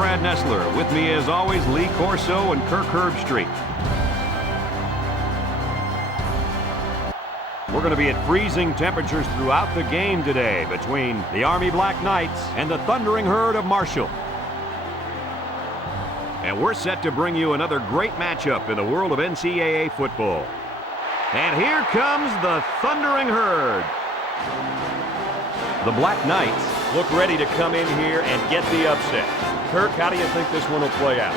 Brad Nessler. With me, as always, Lee Corso and Kirk Herbstreit. We're going to be at freezing temperatures throughout the game today between the Army Black Knights and the Thundering Herd of Marshall. And we're set to bring you another great matchup in the world of NCAA football. And here comes the Thundering Herd. The Black Knights look ready to come in here and get the upset. Kirk, how do you think this one will play out?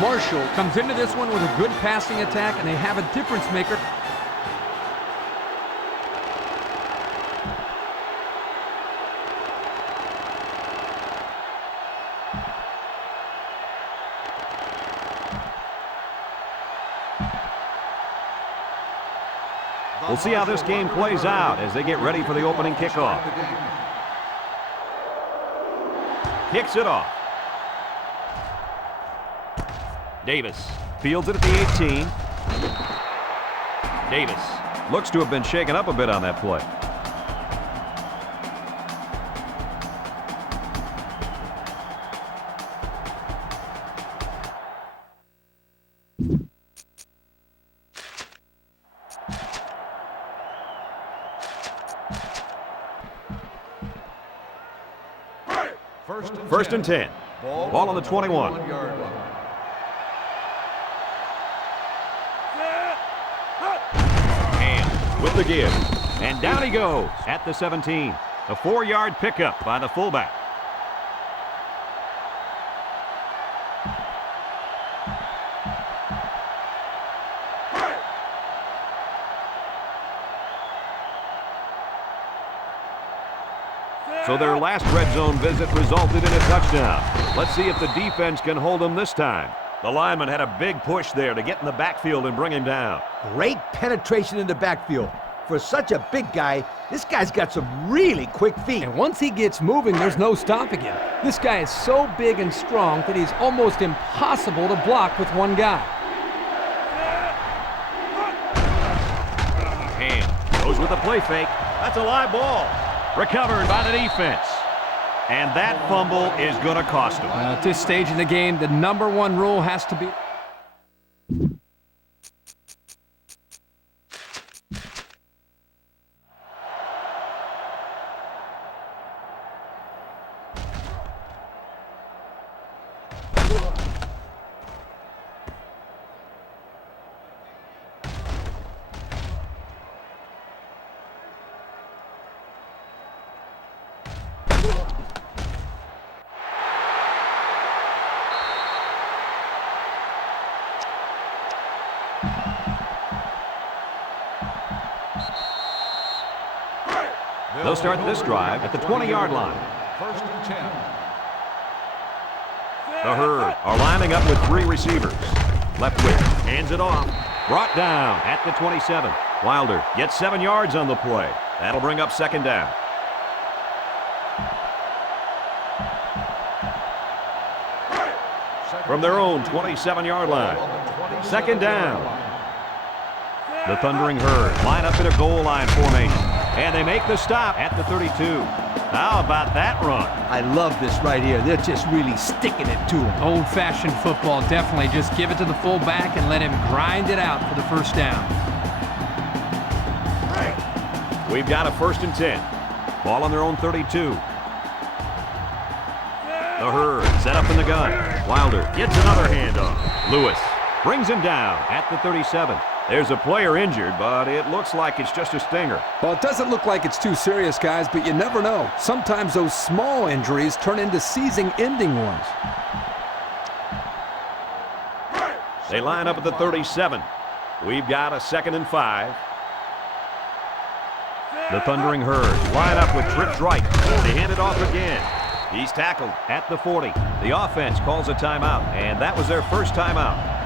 Marshall comes into this one with a good passing attack, and they have a difference maker. We'll see how this game plays out as they get ready for the opening kickoff. Kicks it off. Davis fields it at the 18. Davis looks to have been shaken up a bit on that play. First and 10. Ball on the 21. Ham with the give. And down he goes at the 17. A 4-yard pickup by the fullback. So their last red zone visit resulted in a touchdown. Let's see if the defense can hold them this time. The lineman had a big push there to get in the backfield and bring him down. Great penetration in the backfield. For such a big guy, this guy's got some really quick feet. And once he gets moving, there's no stopping him. This guy is so big and strong that he's almost impossible to block with one guy. Ham goes with a play fake. That's a live ball. Recovered by the defense. And that fumble is going to cost them. At this stage in the game, the #1 rule has to be... They'll start this drive at the 20-yard line. First and 10. The Herd are lining up with 3 receivers. Left wing hands it off. Brought down at the 27. Wilder gets 7 yards on the play. That'll bring up second down. From their own 27-yard line. Second down. The Thundering Herd line up in a goal line formation. And they make the stop at the 32. How about that run? I love this right here. They're just really sticking it to him. Old-fashioned football, definitely. Just give it to the fullback and let him grind it out for the first down. We've got a first and 10. Ball on their own 32. The Herd set up in the gun. Wilder gets another handoff. Lewis brings him down at the 37. There's a player injured, but it looks like it's just a stinger. Well, it doesn't look like it's too serious, guys, but you never know. Sometimes those small injuries turn into season-ending ones. They line up at the 37. We've got a 2nd and 5. The Thundering Herd line up with trips right. They hand it off again. He's tackled at the 40. The offense calls a timeout, and that was their first timeout.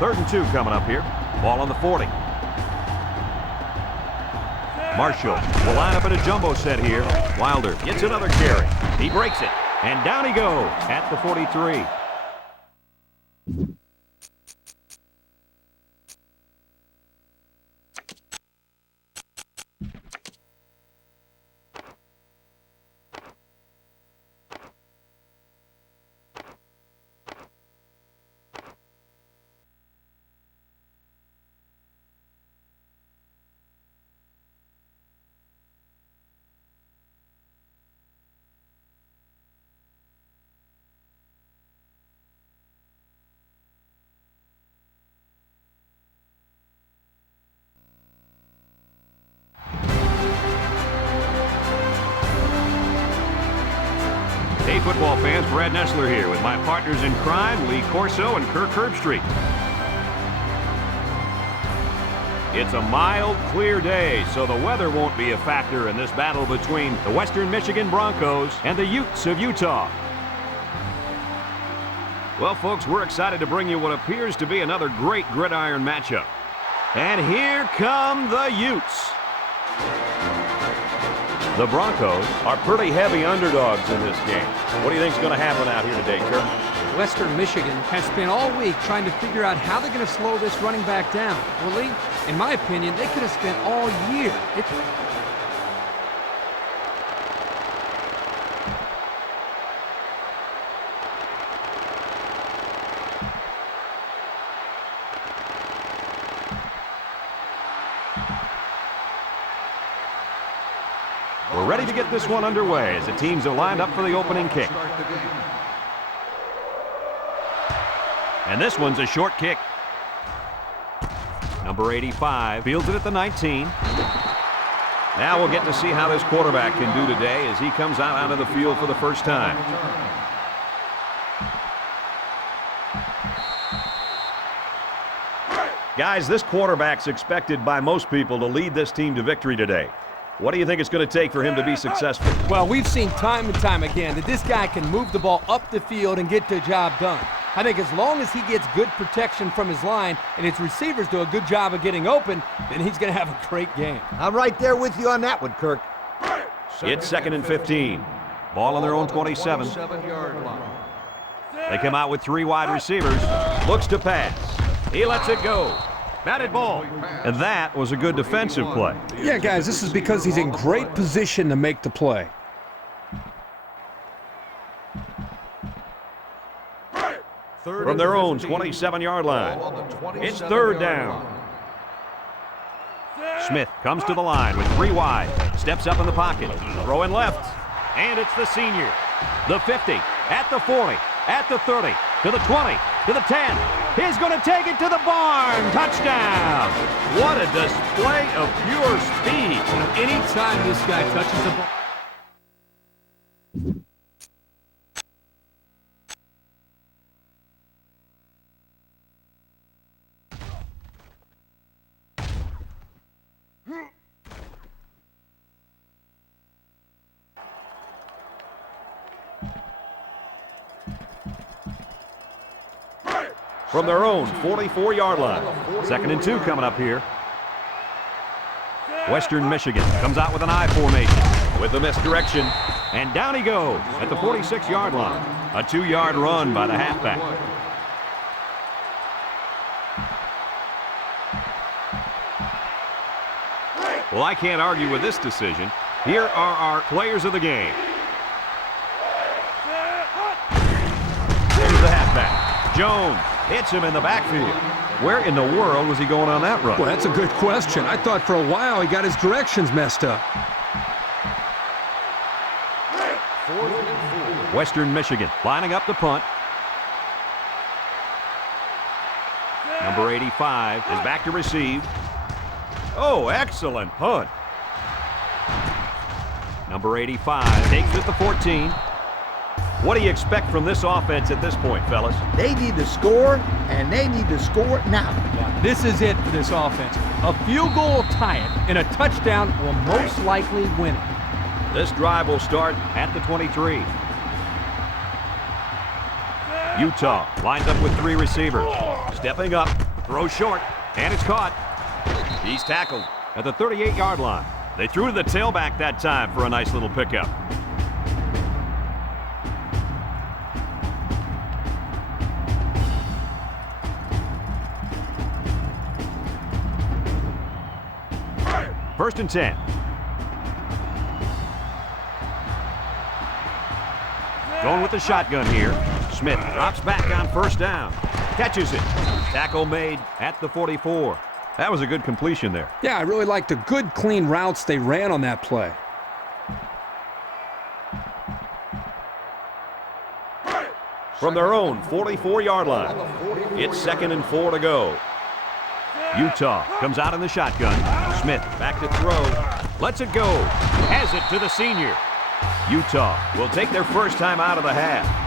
3rd and 2 coming up here. Ball on the 40. Marshall will line up in a jumbo set here. Wilder gets another carry. He breaks it. And down he goes at the 43. Hey, football fans, Brad Nessler here with my partners in crime, Lee Corso and Kirk Herbstreit. It's a mild, clear day, so the weather won't be a factor in this battle between the Western Michigan Broncos and the Utes of Utah. Well, folks, we're excited to bring you what appears to be another great gridiron matchup. And here come the Utes. The Broncos are pretty heavy underdogs in this game. What do you think is going to happen out here today, Kirk? Western Michigan has spent all week trying to figure out how they're going to slow this running back down. Well, Lee, in my opinion, they could have spent all year. We're ready to get this one underway as the teams are lined up for the opening kick. And this one's a short kick. Number 85 fields it at the 19. Now we'll get to see how this quarterback can do today as he comes out onto the field for the first time. Guys, this quarterback's expected by most people to lead this team to victory today. What do you think it's going to take for him to be successful? Well, we've seen time and time again that this guy can move the ball up the field and get the job done. I think as long as he gets good protection from his line and his receivers do a good job of getting open, then he's going to have a great game. I'm right there with you on that one, Kirk. It's 2nd and 15. Ball on their own 27. They come out with 3 wide receivers. Looks to pass. He lets it go. Batted ball. And that was a good defensive play. Yeah, guys, this is because he's in great position to make the play. From their own 27-yard line. It's 3rd down. Smith comes to the line with 3 wide. Steps up in the pocket. Throwing left. And it's the senior. The 50, at the 40, at the 30, to the 20, to the 10. He's going to take it to the barn. Touchdown. What a display of pure speed. Anytime this guy touches the ball. From their own 44-yard line. 2nd and 2 coming up here. Western Michigan comes out with an I formation with the misdirection. And down he goes at the 46-yard line. A 2-yard run by the halfback. Well, I can't argue with this decision. Here are our players of the game. Here's the halfback, Jones. Hits him in the backfield. Where in the world was he going on that run? Well, that's a good question. I thought for a while he got his directions messed up. Western Michigan lining up the punt. Number 85 is back to receive. Oh, excellent punt. Number 85 takes it at the 14. What do you expect from this offense at this point, fellas? They need to score, and they need to score now. Yeah, this is it for this offense. A field goal will tie it, and a touchdown will most likely win it. This drive will start at the 23. Utah lines up with 3 receivers. Stepping up, throw short, and it's caught. He's tackled at the 38-yard line. They threw to the tailback that time for a nice little pickup. First and 10. Going with the shotgun here. Smith drops back on 1st down. Catches it. Tackle made at the 44. That was a good completion there. Yeah, I really liked the good, clean routes they ran on that play. From their own 44-yard line. It's 2nd and 4 to go. Utah comes out in the shotgun. Smith back to throw. Lets it go. Has it to the senior. Utah will take their first time out of the half.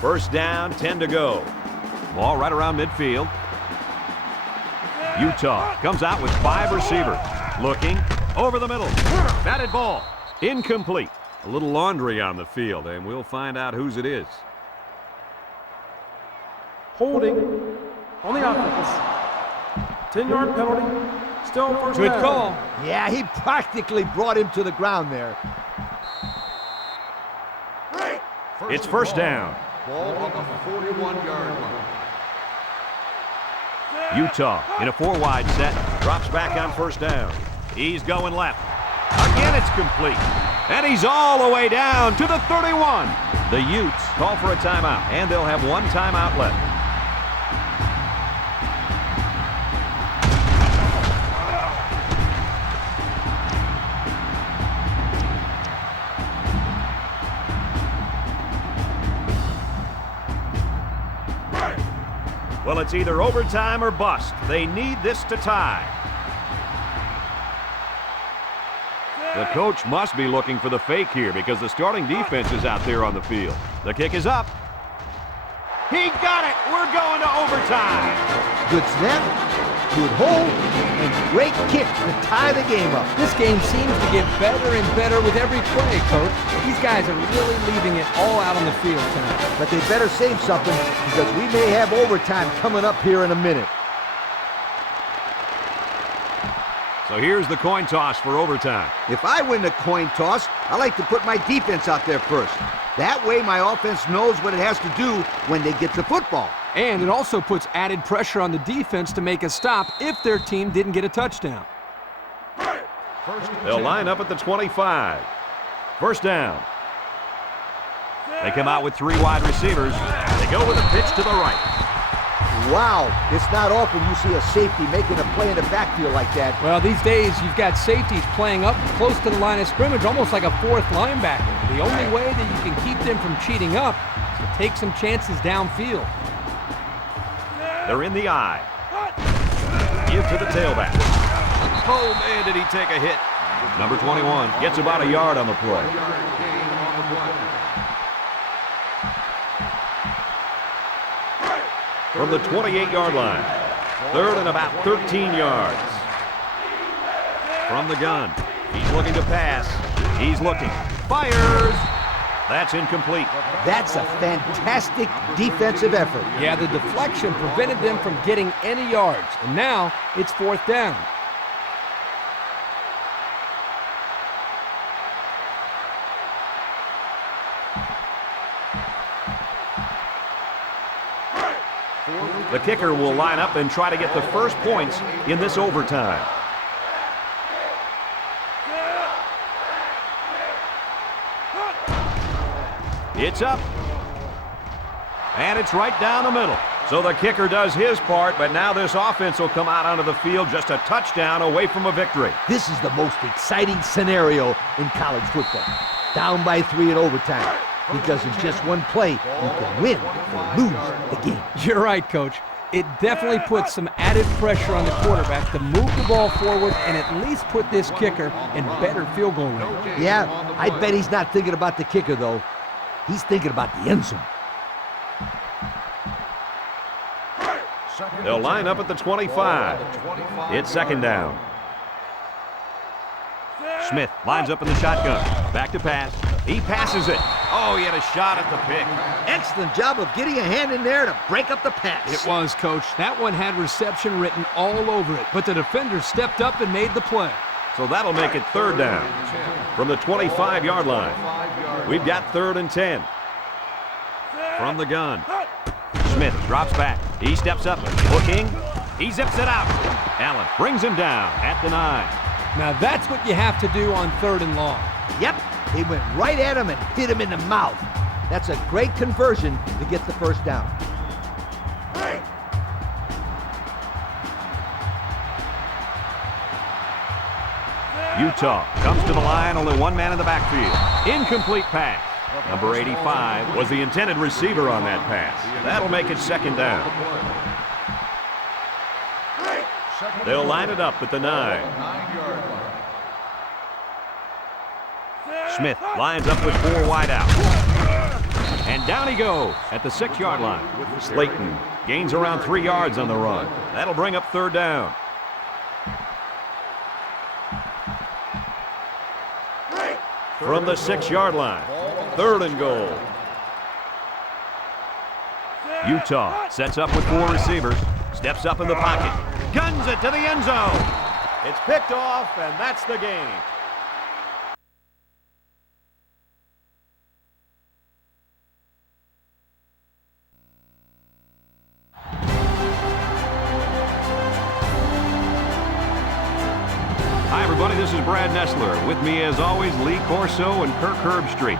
First down, 10 to go. Ball right around midfield. Utah comes out with 5 receivers. Looking over the middle. Batted ball. Incomplete. A little laundry on the field, and we'll find out whose it is. Holding on the offense. 10-yard penalty. Still first down. Good call. Yeah, he practically brought him to the ground there. It's first down. Ball on the 41-yard line. Utah in a 4-wide set. Drops back on first down. He's going left. Again, it's complete. And he's all the way down to the 31. The Utes call for a timeout, and they'll have 1 timeout left. Well, it's either overtime or bust. They need this to tie. The coach must be looking for the fake here because the starting defense is out there on the field. The kick is up. He got it. We're going to overtime. Good snap, good hold, and great kick to tie the game up. This game seems to get better and better with every play, Coach. These guys are really leaving it all out on the field tonight. But they better save something because we may have overtime coming up here in a minute. So here's the coin toss for overtime. If I win the coin toss, I like to put my defense out there first. That way my offense knows what it has to do when they get the football. And it also puts added pressure on the defense to make a stop if their team didn't get a touchdown. They'll line up at the 25. First down. They come out with 3 wide receivers. They go with a pitch to the right. Wow, it's not often you see a safety making a play in the backfield like that. Well, these days you've got safeties playing up close to the line of scrimmage, almost like a 4th linebacker. The only way that you can keep them from cheating up is to take some chances downfield. They're in the eye. Give to the tailback. Oh, man, did he take a hit. Number 21 gets about a yard on the play. From the 28-yard line. 3rd and about 13 yards. From the gun. He's looking to pass. He's looking. Fires. That's incomplete. That's a fantastic defensive effort. Yeah, the deflection prevented them from getting any yards. And now it's 4th down. The kicker will line up and try to get the first points in this overtime. It's up. And it's right down the middle. So the kicker does his part, but now this offense will come out onto the field just a touchdown away from a victory. This is the most exciting scenario in college football. Down by 3 in overtime. Because in just one play, you can win or lose the game. You're right, Coach. It definitely puts some added pressure on the quarterback to move the ball forward and at least put this kicker in better field goal range. Yeah, I bet he's not thinking about the kicker, though. He's thinking about the end zone. They'll line up at the 25. It's 2nd down. Smith lines up in the shotgun. Back to pass. He passes it. Oh, he had a shot at the pick. Excellent job of getting a hand in there to break up the pass. It was, Coach. That one had reception written all over it, but the defender stepped up and made the play. So that'll make it 3rd down from the 25-yard line. We've got 3rd and 10. From the gun. Smith drops back. He steps up. Looking. He zips it out. Allen brings him down at the 9. Now that's what you have to do on 3rd and long. Yep, they went right at him and hit him in the mouth. That's a great conversion to get the first down. Utah comes to the line, only 1 man in the backfield. Incomplete pass. Number 85 was the intended receiver on that pass. That'll make it 2nd down. They'll line it up at the 9. 9-yard line. Smith lines up with 4 wide out. And down he goes at the 6-yard line. Slayton gains around 3 yards on the run. That'll bring up 3rd down. From the 6-yard line, 3rd and goal. Utah sets up with 4 receivers, steps up in the pocket, guns it to the end zone. It's picked off, and that's the game. Hi, everybody. This is Brad Nessler. With me, as always, Lee Corso and Kirk Herbstreit.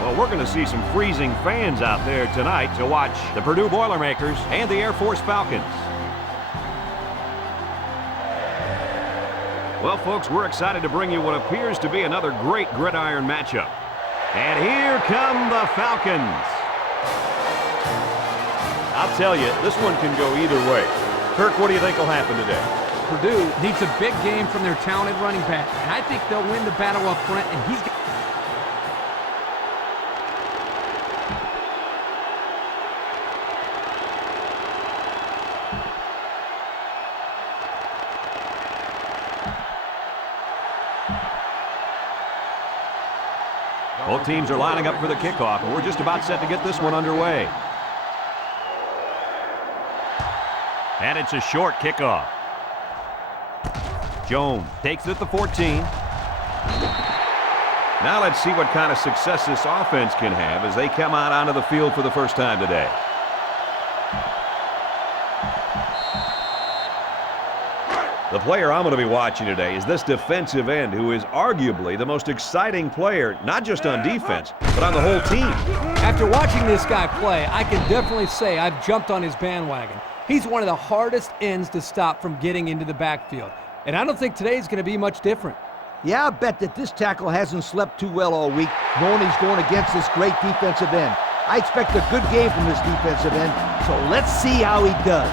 Well, we're going to see some freezing fans out there tonight to watch the Purdue Boilermakers and the Air Force Falcons. Well, folks, we're excited to bring you what appears to be another great gridiron matchup. And here come the Falcons. I'll tell you, this one can go either way. Kirk, what do you think will happen today? Purdue needs a big game from their talented running back, and I think they'll win the battle up front, and he's got... Both teams are lining up for the kickoff, and we're just about set to get this one underway. And it's a short kickoff. Jones takes it at the 14. Now let's see what kind of success this offense can have as they come out onto the field for the first time today. The player I'm going to be watching today is this defensive end, who is arguably the most exciting player, not just on defense, but on the whole team. After watching this guy play, I can definitely say I've jumped on his bandwagon. He's one of the hardest ends to stop from getting into the backfield. And I don't think today's going to be much different. Yeah, I bet that this tackle hasn't slept too well all week, knowing he's going against this great defensive end. I expect a good game from this defensive end, so let's see how he does.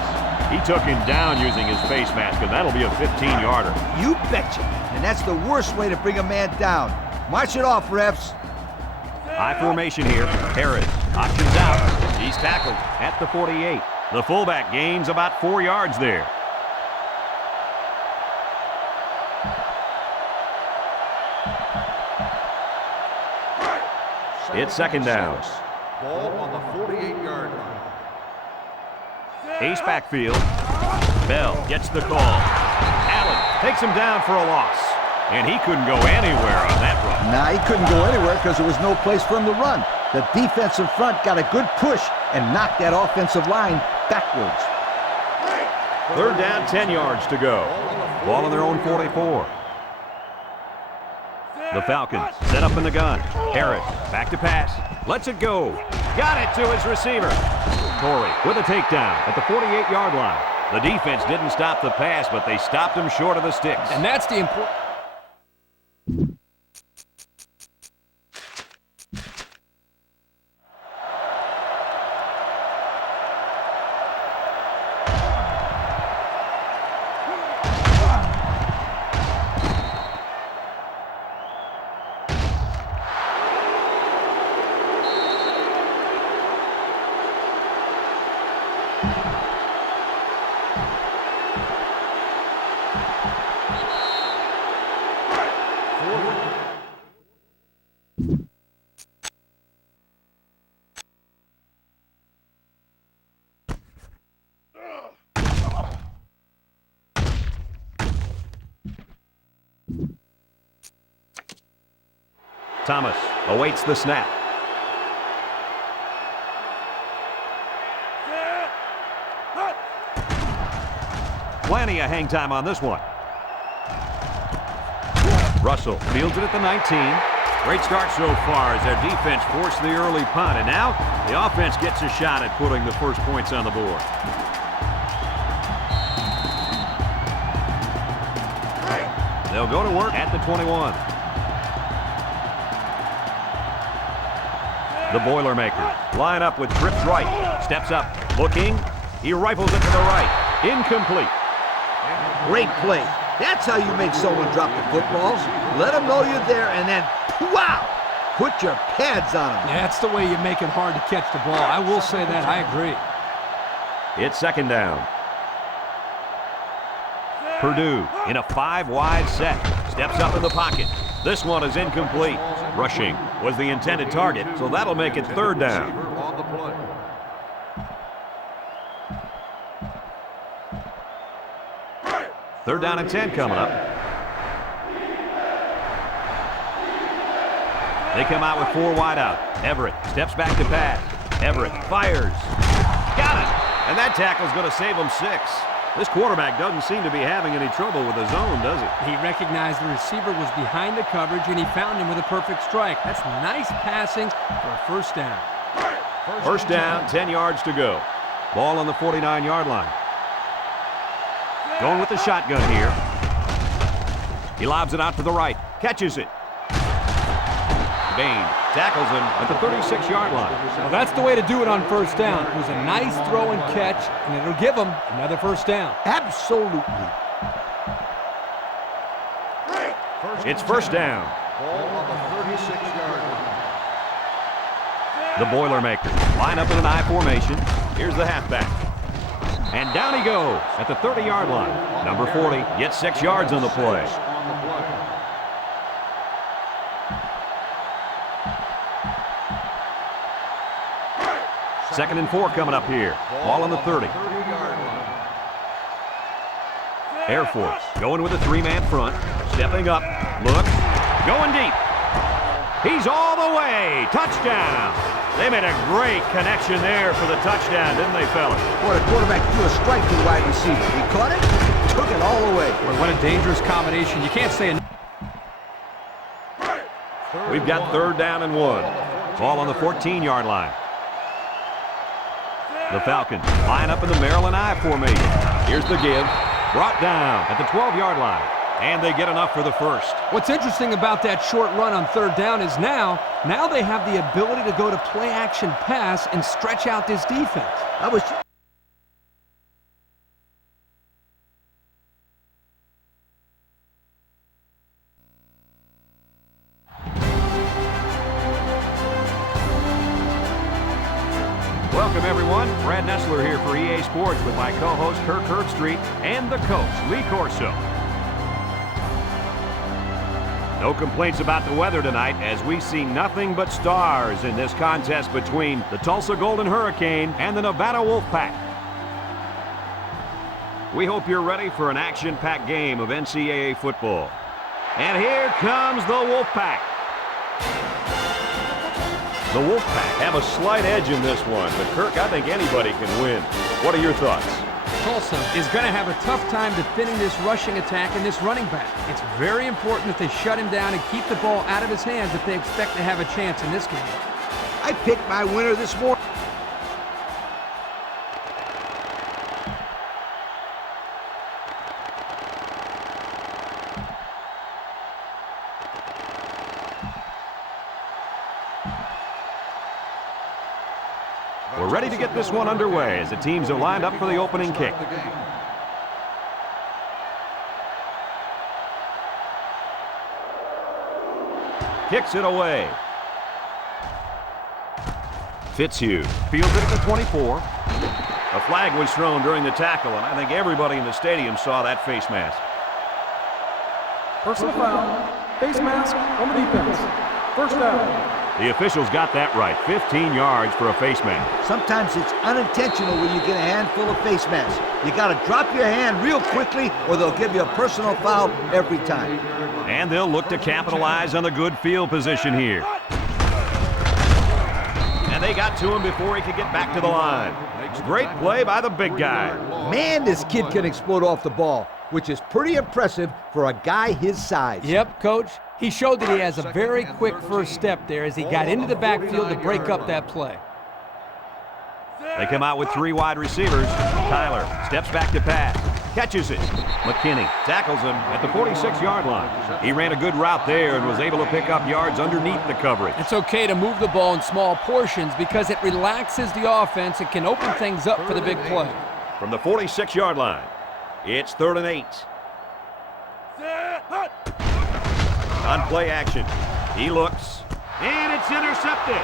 He took him down using his face mask, and that'll be a 15-yarder. You betcha. And that's the worst way to bring a man down. March it off, refs. High formation here. Harris options out. He's tackled at the 48. The fullback gains about 4 yards there. It's 2nd down. Ball on the 48-yard line. Ace backfield. Bell gets the call. Allen takes him down for a loss. And he couldn't go anywhere on that run. Nah, he couldn't go anywhere because there was no place for him to run. The defensive front got a good push and knocked that offensive line backwards. 3rd down, 10 yards to go. Ball on their own 44. The Falcons set up in the gun. Harris back to pass. Lets it go. Got it to his receiver. Torrey with a takedown at the 48-yard line. The defense didn't stop the pass, but they stopped him short of the sticks. And that's the important... Thomas awaits the snap. Plenty of hang time on this one. Russell fields it at the 19. Great start so far as their defense forced the early punt, and now the offense gets a shot at putting the first points on the board. They'll go to work at the 21. The Boilermakers line up with trips right. Steps up, looking, He rifles it to the right. Incomplete. Great play. That's how you make someone drop the football. Let them know you're there, and then, wow, put your pads on them. Yeah, that's the way you make it hard to catch the ball. I will say that. I agree. It's second down. Purdue in a 5-wide set. Steps up in the pocket. This one is incomplete. Rushing was the intended target, so that'll make it third down. On the play. Third down and 10 coming up. They come out with 4 wide out. Everett steps back to pass. Everett fires. Got it! And that tackle's going to save him 6. This quarterback doesn't seem to be having any trouble with the zone, does he? He recognized the receiver was behind the coverage, and he found him with a perfect strike. That's nice passing for a first down. First down, 10 yards to go. Ball on the 49-yard line. Going with the shotgun here. He lobs it out to the right. Catches it. Bain tackles him at the 36-yard line. Well, that's the way to do it on first down. It was a nice throw and catch, and it'll give him another first down. Absolutely. It's first down. Ball on the 36-yard line. The Boilermakers line up in an I formation. Here's the halfback. And down he goes at the 30-yard line. Number 40 gets 6 yards on the play. Second and 4 coming up here. Ball on the 30. 30-yard line. Air Force going with a 3-man front. Stepping up. Looks. Going deep. He's all the way. Touchdown. They made a great connection there for the touchdown, didn't they, fellas? Boy, the quarterback threw a strike to the wide receiver. He caught it, took it all the way. Boy, what a dangerous combination. You can't say enough. We've got third down and 1. Ball on the 14-yard line. The Falcons line up in the Maryland I formation. Here's the give. Brought down at the 12-yard line. And they get enough for the first. What's interesting about that short run on third down is now they have the ability to go to play-action pass and stretch out this defense. I was... Welcome, everyone. Brad Nessler here for EA Sports with my co-host Kirk Herbstreit and the coach, Lee Corso. No complaints about the weather tonight as we see nothing but stars in this contest between the Tulsa Golden Hurricane and the Nevada Wolfpack. We hope you're ready for an action-packed game of NCAA football. And here comes the Wolfpack. The Wolfpack have a slight edge in this one, but Kirk, I think anybody can win. What are your thoughts? Tulsa is going to have a tough time defending this rushing attack and this running back. It's very important that they shut him down and keep the ball out of his hands if they expect to have a chance in this game. I picked my winner this morning. We're ready to get this one underway as the teams are lined up for the opening kick. Kicks it away. Fitzhugh fields it at the 24. A flag was thrown during the tackle, and I think everybody in the stadium saw that face mask. Personal foul. Face mask on the defense. First down. The officials got that right. 15 yards for a face mask. Sometimes it's unintentional when you get a handful of face masks. You got to drop your hand real quickly or they'll give you a personal foul every time. And they'll look to capitalize on the good field position here. And they got to him before he could get back to the line. Great play by the big guy. Man, this kid can explode off the ball, which is pretty impressive for a guy his size. Yep, Coach. He showed that he has a very quick first step there as he got into the backfield to break up that play. They come out with 3 wide receivers. Tyler steps back to pass. Catches it. McKinney tackles him at the 46-yard line. He ran a good route there and was able to pick up yards underneath the coverage. It's okay to move the ball in small portions because it relaxes the offense and can open things up for the big play. From the 46-yard line, it's 3rd and 8. On play action, he looks, and it's intercepted.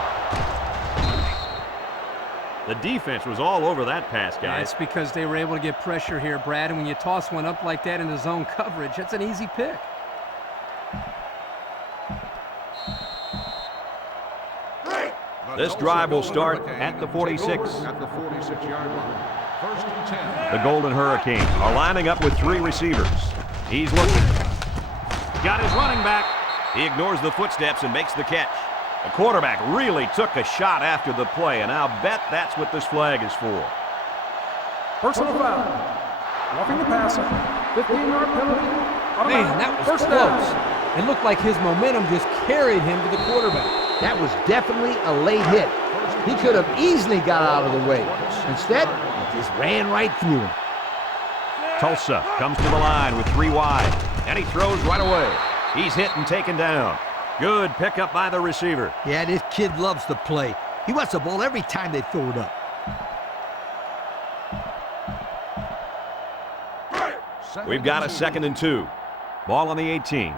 The defense was all over that pass, guys. Yeah, it's because they were able to get pressure here, Brad, and when you toss one up like that into zone coverage, that's an easy pick. This drive will start at the 46. At the 46-yard line. 1st and 10. The Golden Hurricanes are lining up with 3 receivers. He's looking. Got his running back. He ignores the footsteps and makes the catch. The quarterback really took a shot after the play, and I'll bet that's what this flag is for. Personal foul. Roughing the passer. 15-yard penalty. Man, that was First close. down. It looked like his momentum just carried him to the quarterback. That was definitely a late hit. He could have easily got out of the way. Instead, he just ran right through him. Tulsa comes to the line with 3 wide, and he throws right away. He's hit and taken down. Good pickup by the receiver. Yeah, this kid loves to play. He wants the ball every time they throw it up. We've got a 2nd and 2. Ball on the 18.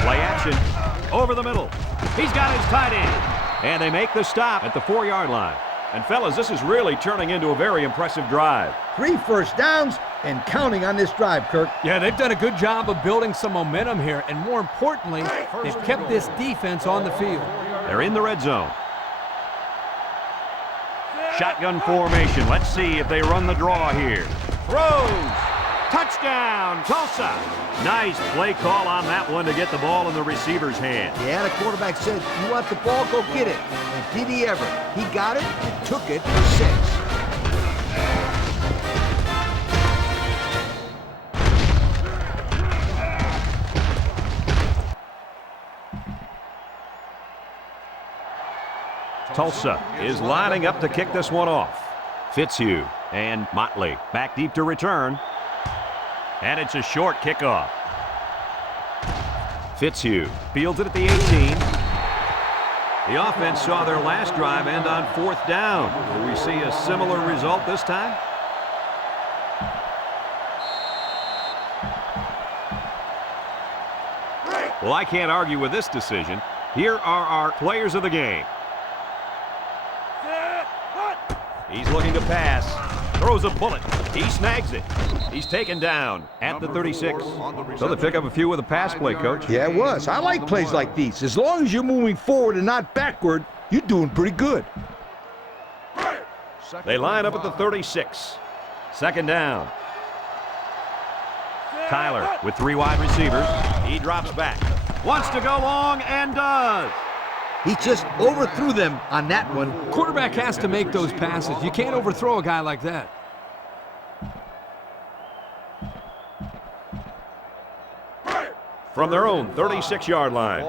Play action. Over the middle. He's got his tight end. And they make the stop at the 4-yard line. And fellas, this is really turning into a very impressive drive. 3 first downs and counting on this drive, Kirk. Yeah, they've done a good job of building some momentum here, and more importantly, they've kept this defense on the field. They're in the red zone. Shotgun formation. Let's see if they run the draw here. Throws. Touchdown, Tulsa. Nice play call on that one to get the ball in the receiver's hand. Yeah, the quarterback said, you want the ball, go get it. And did he ever? He got it and took it for 6. Tulsa is lining up to kick this one off. Fitzhugh and Motley back deep to return. And it's a short kickoff. Fitzhugh fields it at the 18. The offense saw their last drive end on 4th down. Will we see a similar result this time? Well, I can't argue with this decision. Here are our players of the game. He's looking to pass. Throws a bullet. He snags it. He's taken down at the 36. So they pick up a few with a pass play, Coach. Yeah, it was. I like plays like these. As long as you're moving forward and not backward, you're doing pretty good. They line up at the 36. 2nd down. Tyler with 3 wide receivers. He drops back. Wants to go long and does. He just overthrew them on that one. Quarterback has to make those passes. You can't overthrow a guy like that. From their own 36-yard line.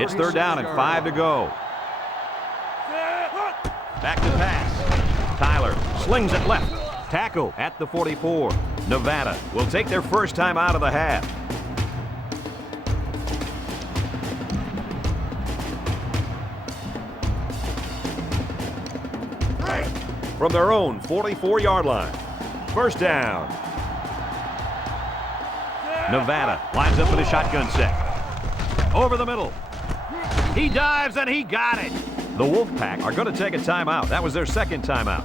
It's 3rd down and 5 to go. Back to pass. Tyler slings it left. Tackle at the 44. Nevada will take their first time out of the half. From their own 44-yard line. 1st down. Nevada lines up in a shotgun set. Over the middle. He dives and he got it. The Wolfpack are going to take a timeout. That was their 2nd timeout.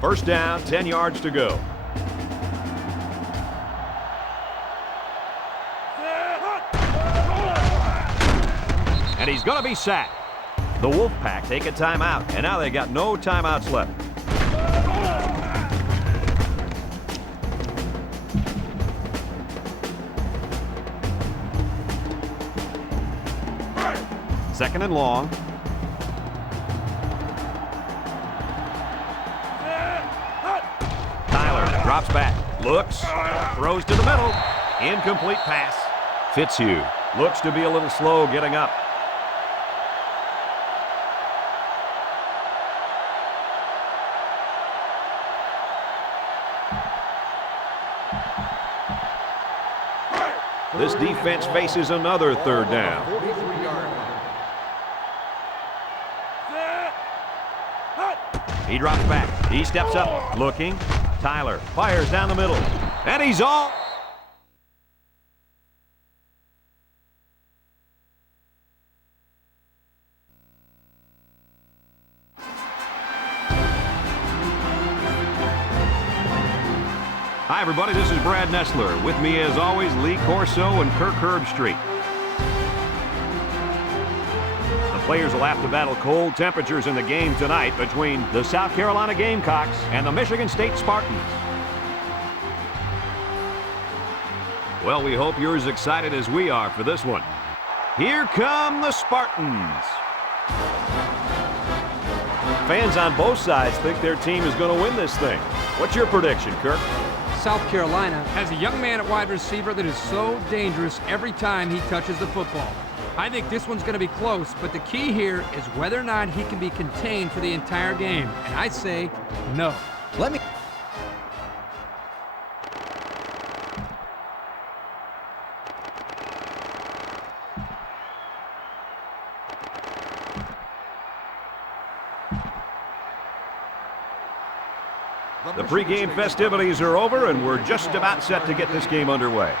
First down, 10 yards to go. And he's going to be sacked. The Wolfpack take a timeout, and now they got no timeouts left. Second and long. Drops back. Looks. Throws to the middle. Incomplete pass. Fitzhugh looks to be a little slow getting up. This defense faces another third down. 43-yard line. He drops back. He steps up. Looking. Tyler fires down the middle. And he's all. Hi, everybody. This is Brad Nessler. With me, as always, Lee Corso and Kirk Herbstreit. The players will have to battle cold temperatures in the game tonight between the South Carolina Gamecocks and the Michigan State Spartans. Well, we hope you're as excited as we are for this one. Here come the Spartans. Fans on both sides think their team is going to win this thing. What's your prediction, Kirk? South Carolina has a young man at wide receiver that is so dangerous every time he touches the football. I think this one's going to be close, but the key here is whether or not he can be contained for the entire game. And I say no. Let me... The pregame festivities are over, and we're just about set to get this game underway.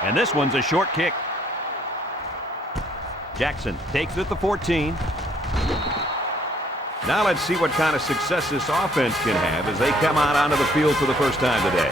And this one's a short kick. Jackson takes it at the 14. Now let's see what kind of success this offense can have as they come out onto the field for the first time today.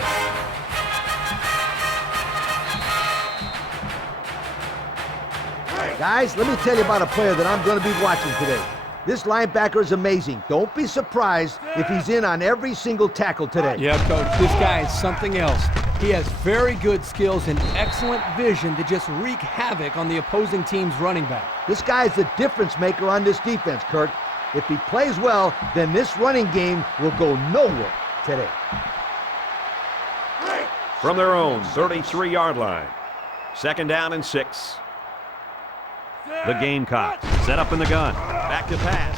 Guys, let me tell you about a player that I'm going to be watching today. This linebacker is amazing. Don't be surprised if he's in on every single tackle today. Yeah, Coach, this guy is something else. He has very good skills and excellent vision to just wreak havoc on the opposing team's running back. This guy is the difference maker on this defense, Kirk. If he plays well, then this running game will go nowhere today. From their own 33-yard line. 2nd down and 6. The Gamecocks set up in the gun. Back to pass.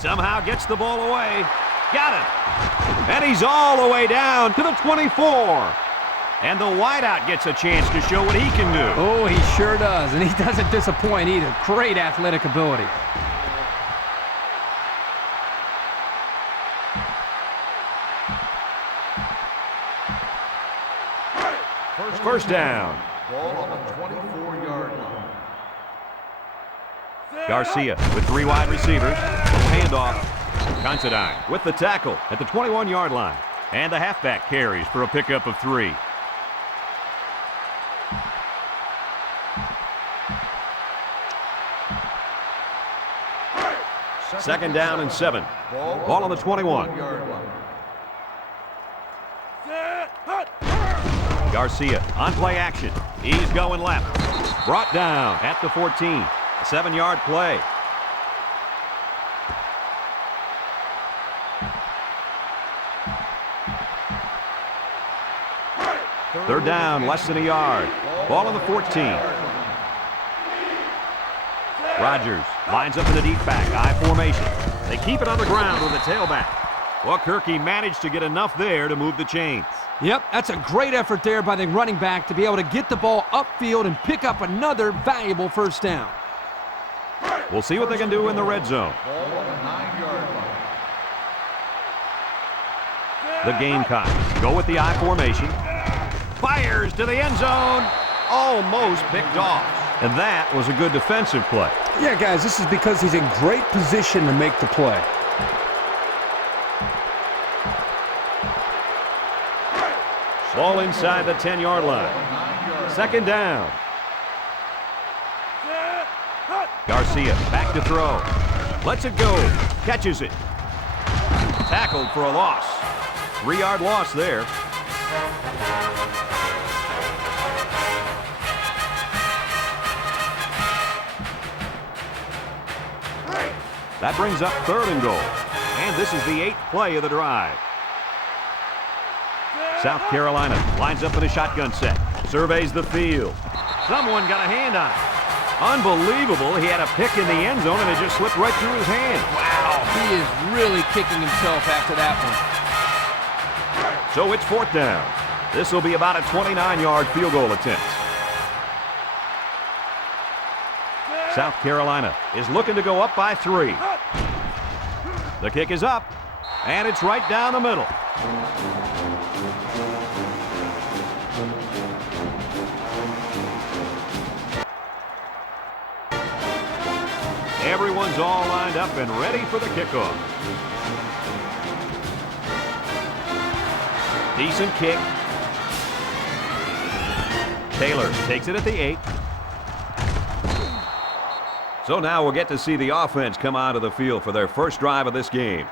Somehow gets the ball away. Got it. And he's all the way down to the 24. And the wideout gets a chance to show what he can do. Oh, he sure does, and he doesn't disappoint either. Great athletic ability. First down. Ball on the 24-yard line. Garcia with 3 wide receivers. Little handoff. Considine with the tackle at the 21-yard line. And the halfback carries for a pickup of 3. Second down and 7. Ball on the 21. Garcia on play action. He's going left. Brought down at the 14. A 7-yard play. Third down, less than a yard. Ball on the 14. Rodgers lines up in the deep back, I formation. They keep it on the ground with the tailback. Well, Kirky managed to get enough there to move the chains. Yep, that's a great effort there by the running back to be able to get the ball upfield and pick up another valuable first down. We'll see what they can do in the red zone. Ball on the 9-yard line. The Gamecocks go with the I formation. Fires to the end zone. Almost picked off. And that was a good defensive play. Yeah, guys, this is because he's in great position to make the play. Ball inside the 10-yard line. 2nd down. Garcia back to throw. Lets it go. Catches it. Tackled for a loss. 3-yard loss there. That brings up 3rd and goal. And this is the 8th play of the drive. South Carolina lines up in a shotgun set. Surveys the field. Someone got a hand on it. Unbelievable. He had a pick in the end zone and it just slipped right through his hand. Wow, he is really kicking himself after that one. So it's 4th down. This will be about a 29-yard field goal attempt. South Carolina is looking to go up by 3. The kick is up, and it's right down the middle. Everyone's all lined up and ready for the kickoff. Decent kick. Taylor takes it at the 8. So now we'll get to see the offense come onto the field for their first drive of this game.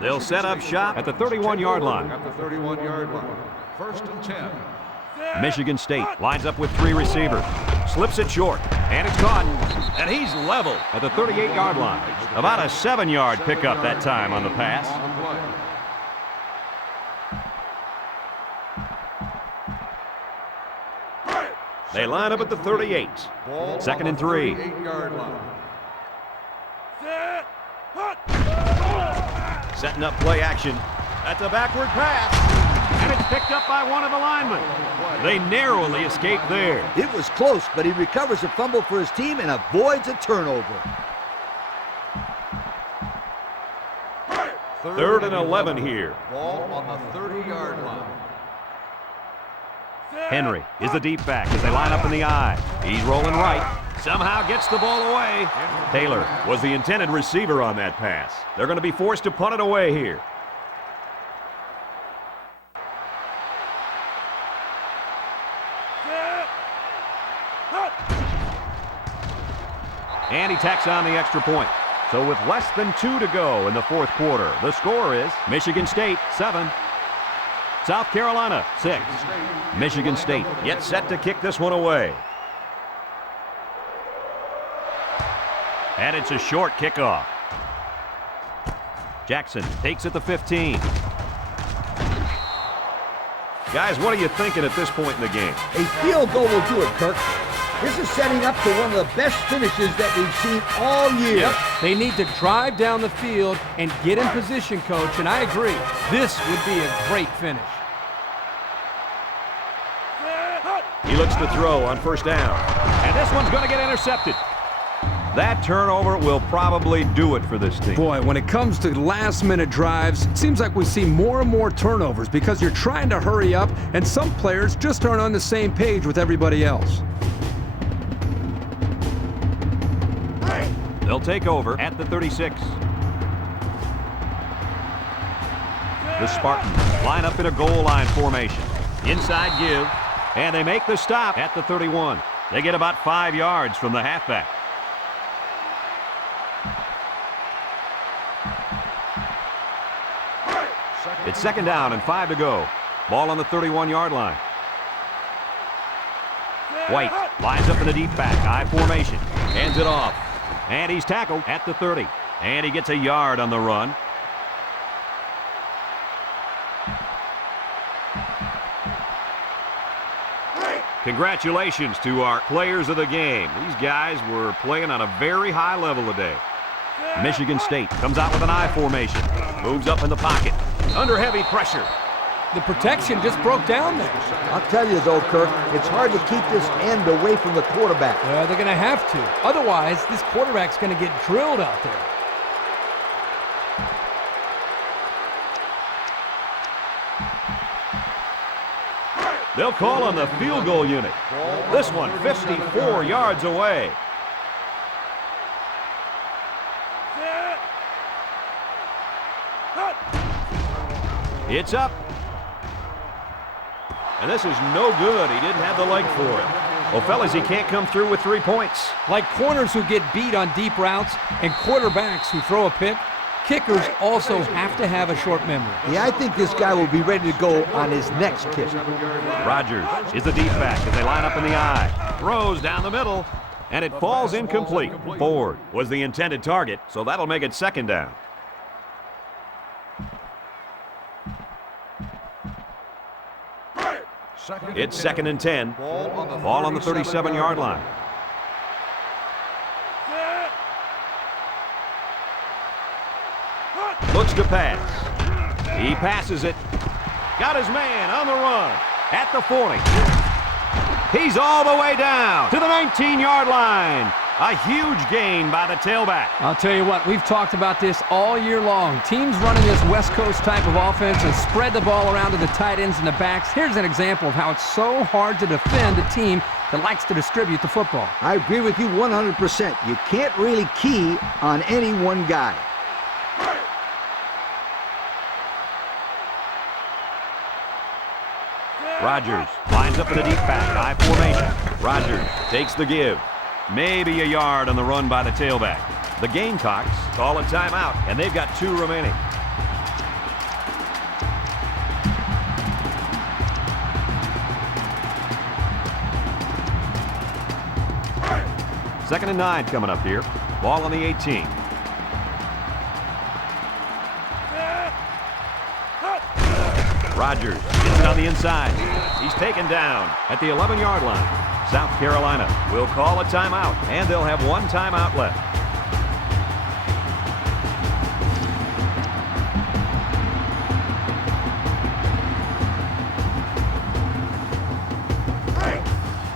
They'll set up shop at the 31-yard line. At the 31-yard line. 1st and 10. Michigan State lines up with 3 receivers. Slips it short, and it's caught. And he's level at the 38-yard line. About a 7-yard pickup that time on the pass. They line up at the 38. 2nd and 3. 38-yard line. Setting up play action. That's a backward pass. And it's picked up by one of the linemen. They narrowly escaped there. It was close, but he recovers a fumble for his team and avoids a turnover. 3rd and 11 here. Ball on the 30-yard line. Henry is the deep back as they line up in the I. He's rolling right. Somehow gets the ball away. Taylor was the intended receiver on that pass. They're going to be forced to punt it away here. And he tacks on the extra point. So with less than 2 to go in the 4th quarter, the score is Michigan State 7, South Carolina 6. Michigan State gets set to kick this one away. And it's a short kickoff. Jackson takes it to 15. Guys, what are you thinking at this point in the game? A field goal will do it, Kirk. This is setting up to one of the best finishes that we've seen all year. Yep. They need to drive down the field and get in position, Coach, and I agree. This would be a great finish. He looks to throw on 1st down. And this one's going to get intercepted. That turnover will probably do it for this team. Boy, when it comes to last-minute drives, it seems like we see more and more turnovers because you're trying to hurry up, and some players just aren't on the same page with everybody else. They'll take over at the 36. The Spartans line up in a goal line formation. Inside give, and they make the stop at the 31. They get about 5 yards from the halfback. It's 2nd down and 5 to go. Ball on the 31-yard line. White lines up in the deep back, I formation. Hands it off. And he's tackled at the 30. And he gets a yard on the run. Congratulations to our players of the game. These guys were playing on a very high level today. Michigan State comes out with an I formation. Moves up in the pocket. Under heavy pressure. The protection just broke down there. I'll tell you, though, Kirk, it's hard to keep this end away from the quarterback. They're going to have to. Otherwise, this quarterback's going to get drilled out there. They'll call on the field goal unit. This one 54 yards away. It's up. And this is no good. He didn't have the leg for it. Well, fellas, he can't come through with 3 points. Like corners who get beat on deep routes and quarterbacks who throw a pick, Kickers also have to have a short memory. Yeah, I think this guy will be ready to go on his next kick. Rodgers is the deep back as they line up in the I. Throws down the middle, and it falls incomplete. Ford was the intended target, so that'll make it second down. It's 2nd and 10. Ball on the 37-yard line. Looks to pass. He passes it. Got his man on the run at the 40. He's all the way down to the 19-yard line. A huge gain by the tailback. I'll tell you what, we've talked about this all year long. Teams running this West Coast type of offense and spread the ball around to the tight ends and the backs. Here's an example of how it's so hard to defend a team that likes to distribute the football. I agree with you 100%. You can't really key on any one guy. Rodgers lines up in the deep back, I formation. Rodgers takes the give. Maybe a yard on the run by the tailback. The Gamecocks call a timeout, and they've got 2 remaining. Second and 9 coming up here. Ball on the 18. Rodgers gets it on the inside. He's taken down at the 11-yard line. South Carolina will call a timeout, and they'll have 1 timeout left.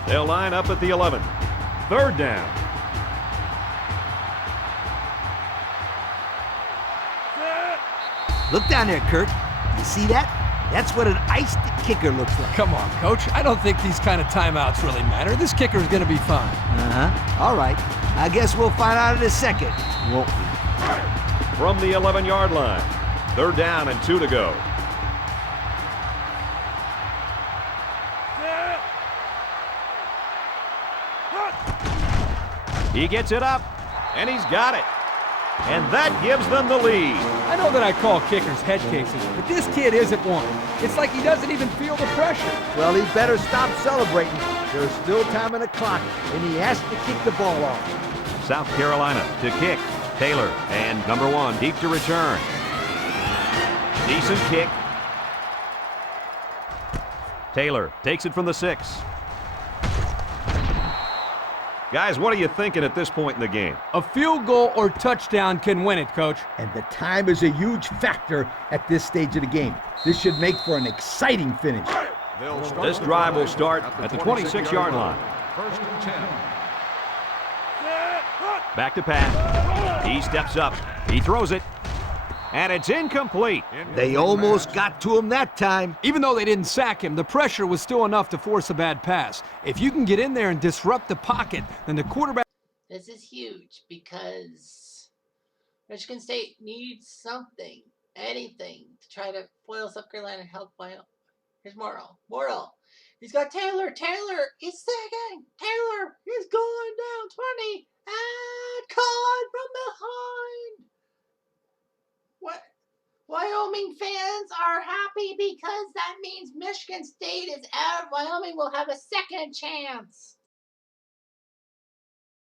They'll line up at the 11. 3rd down. Look down there, Kurt. You see that? That's what an iced kicker looks like. Come on, Coach. I don't think these kind of timeouts really matter. This kicker is going to be fine. Uh-huh. All right. I guess we'll find out in a second, won't we? From the 11-yard line. 3rd down and 2 to go. He gets it up, and he's got it. And that gives them the lead. I know that I call kickers head cases, but this kid isn't one. It's like he doesn't even feel the pressure. Well, he better stop celebrating. There's still time on the clock, and he has to kick the ball off. South Carolina to kick. Taylor, and number 1 deep to return. Decent kick. Taylor takes it from the 6. Guys, what are you thinking at this point in the game? A field goal or touchdown can win it, Coach. And the time is a huge factor at this stage of the game. This should make for an exciting finish. This drive will start at the 26-yard line. 1st and 10. Back to pass. He steps up. He throws it. And it's incomplete. They almost got to him that time. Even though they didn't sack him, the pressure was still enough to force a bad pass. If you can get in there and disrupt the pocket, then the quarterback... This is huge because Michigan State needs something, anything, to try to foil South Carolina and help Wyoming. Here's Morrill. He's got Taylor. He's second. Taylor is going down 20. And caught from behind. What? Wyoming fans are happy because that means Michigan State is out. Wyoming will have a second chance.